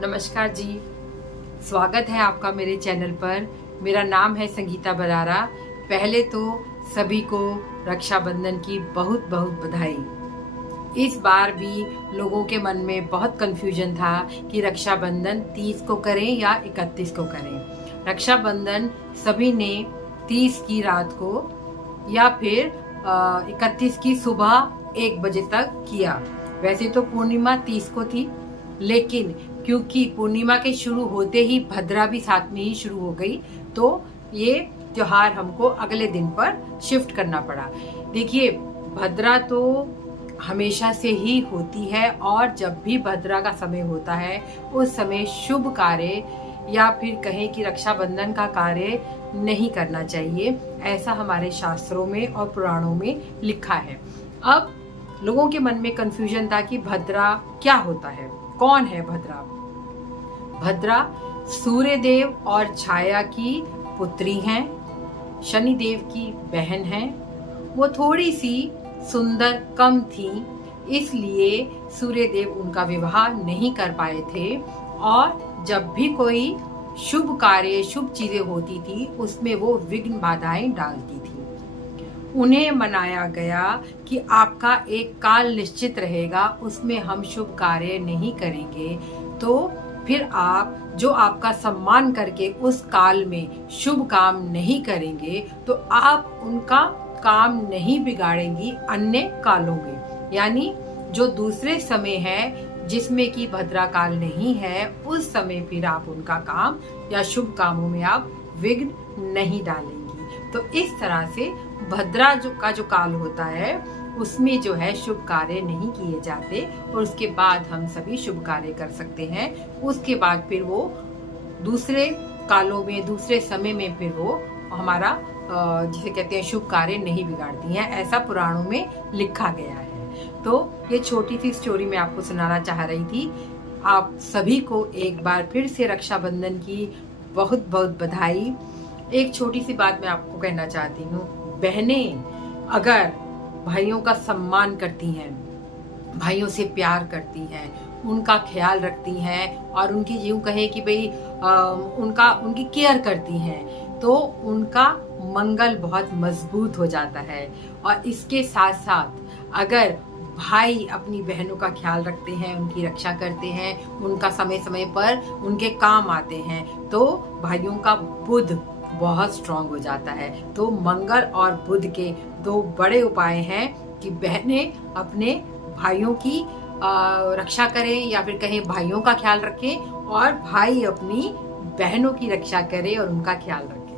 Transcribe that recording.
नमस्कार जी, स्वागत है आपका मेरे चैनल पर। मेरा नाम है संगीता बरारा। पहले तो सभी को रक्षाबंधन की बहुत बहुत बधाई। इस बार भी लोगों के मन में बहुत कंफ्यूजन था कि रक्षाबंधन 30 को करें या 31 को करें। रक्षाबंधन सभी ने 30 की रात को या फिर 31 की सुबह 1 बजे तक किया। वैसे तो पूर्णिमा 30 को थी, लेकिन क्योंकि पूर्णिमा के शुरू होते ही भद्रा भी साथ में ही शुरू हो गई, तो ये त्योहार हमको अगले दिन पर शिफ्ट करना पड़ा। देखिए, भद्रा तो हमेशा से ही होती है और जब भी भद्रा का समय होता है उस समय शुभ कार्य या फिर कहें कि रक्षाबंधन का कार्य नहीं करना चाहिए, ऐसा हमारे शास्त्रों में और पुराणों में लिखा है। अब लोगों के मन में कंफ्यूजन था कि भद्रा क्या होता है, कौन है भद्रा। भद्रा सूर्य देव और छाया की पुत्री हैं, शनि देव की बहन हैं। वो थोड़ी सी सुंदर कम थी, इसलिए सूर्य देव उनका विवाह नहीं कर पाए थे और जब भी कोई शुभ कार्य शुभ चीजें होती थी उसमें वो विघ्न बाधाएं डालती थी। उन्हें मनाया गया कि आपका एक काल निश्चित रहेगा, उसमें हम शुभ कार्य नहीं करेंगे, तो फिर आप जो आपका सम्मान करके उस काल में शुभ काम नहीं करेंगे तो आप उनका काम नहीं बिगाड़ेंगी अन्य कालों में। यानी जो दूसरे समय है जिसमें कि भद्रा काल नहीं है, उस समय फिर आप उनका काम या शुभ कामों में आप विघ्न नहीं डालेंगी। तो इस तरह से भद्रा जो काल होता है उसमें जो है शुभ कार्य नहीं किए जाते और उसके बाद हम सभी शुभ कार्य कर सकते हैं। उसके बाद फिर वो दूसरे कालों में दूसरे समय में फिर वो हमारा जिसे कहते हैं शुभ कार्य नहीं बिगाड़ती हैं, ऐसा पुराणों में लिखा गया है। तो ये छोटी सी स्टोरी मैं आपको सुनाना चाह रही थी। आप सभी को एक बार फिर से रक्षाबंधन की बहुत बहुत बधाई। एक छोटी सी बात मैं आपको कहना चाहती हूँ, बहनें अगर भाइयों का सम्मान करती हैं, भाइयों से प्यार करती हैं, उनका ख्याल रखती हैं और उनकी यूं कहे कि भाई उनकी केयर करती हैं, तो उनका मंगल बहुत मजबूत हो जाता है। और इसके साथ साथ अगर भाई अपनी बहनों का ख्याल रखते हैं, उनकी रक्षा करते हैं, उनका समय समय पर उनके काम आते हैं, तो भाइयों का बुद्ध बहुत स्ट्रांग हो जाता है। तो मंगल और बुध के दो बड़े उपाय हैं कि बहनें अपने भाइयों की रक्षा करें या फिर कहें भाइयों का ख्याल रखें और भाई अपनी बहनों की रक्षा करें और उनका ख्याल रखें।